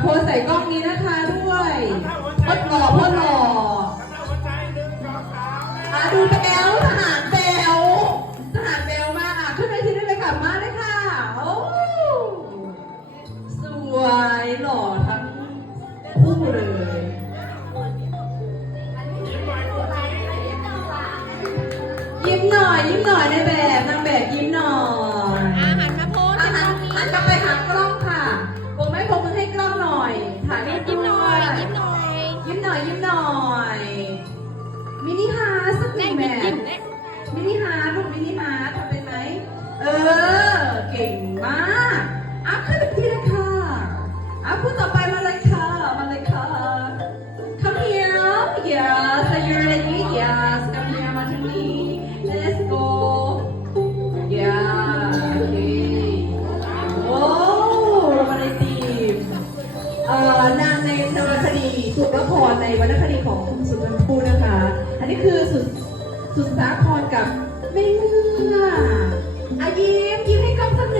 โพสใส่กล้องนี้นะคะด้วยพดหล่อพดหล่ออะดูแบลทหารแบลทหารแบลมากอะขึ้นไปทีได้เลยค่ะมาเลยค่ะโอ้สวยหล่อทั้งคู่เลยยิ้มหน่อยยิ้มหน่อยในแบบนางแบบยิ้มหน่อย ในวรรณคดีของสุนทรภูนะคะ อันนี้คือสุดสุดสาครกับไม่เมื่ออายิ้มยิ้มให้กล้องสักหนึ่ง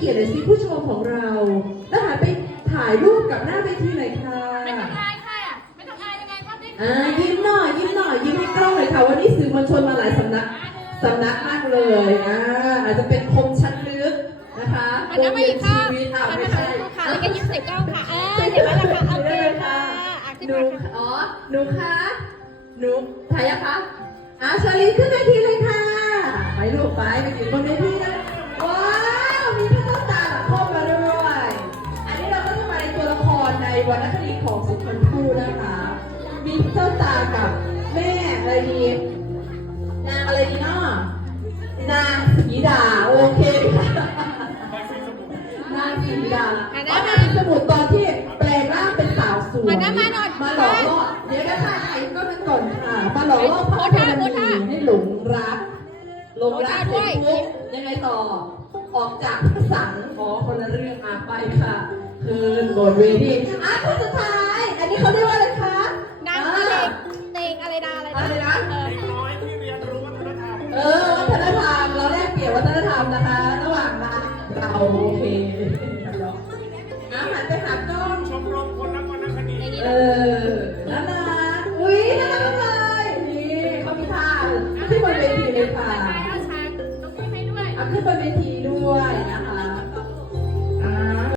เกียรติหน่อยสิผู้ชมของเรา แล้วหันไปถ่ายรูปกับหน้าเวทีหน่อยค่ะไม่ต้องอายค่ะ ไม่ต้องอายยังไงก็ได้อ่ายิ้มหน่อยยิ้มหน่อยยิ้มให้กล้องหน่อยค่ะวันนี้สื่อมวลชนมาหลายสำนักสำนักมากเลยอ่าอาจจะเป็นคมชัดลึกนะคะมันน้ำมาอีกค่ะชีวิตอ่ามันไม่มาหาใช่ลูกค้าแล้วก็ยิ้มใส่กล้องค่ะเออเดี๋ยวมาแล้วค่ะโอเคค่ะอะขึ้นหนูมาค่ะอ๋อหนูคะหนูถ่ายยังคะอะเชอรีนขึ้นเวทีเลยค่ะ ไปลูกไปไปอยู่บนเวที วรรณคดีของสุพรรณภู่นะคะ มีพี่ต้นตากับแม่อะไรดีนางอะไรดีเนาะนางสีดาโอเคค่ะนางสีดาหันหอ๋อน้ามานางสมุดตอนที่แปลงร่างเป็นสาวสวยหันหน้ามาหน่อยมาหลอกล่อเดี๋ยวนะคะไอ้ก็นึงก่อนค่ะมาหลอกล่อพระโพพสท่าระโพมสท่าณีให้หลงรักหลงรักโพเสสร็ท่าด้วยจปุ๊บยังไงต่อออกจากพระสังอ๋อคนละเรื่องมาไปค่ะ คืนบนเวทีอะคนสุดท้าย อันนี้เขาเรียกว่าอะไรคะนางอ่เตงเตงอะไรดาอะไรอะไรนะเออเออวัฒนธรรมเราแลกเปลี่ยนวัฒนธรรมนะคะ ระหว่างนะเราโอเคน้ำหันไปหากล้อง ชมรมคนรักวรรณคดีอย่างนี้เออน่ารักอุ้ยน่ารักมากเลยนี่เขามีท่าขึ้นบนเวทีเลยค่ะชายเอาชางต้องยิ้มให้ด้วยเอาขึ้นบนเวทีด้วยนะคะ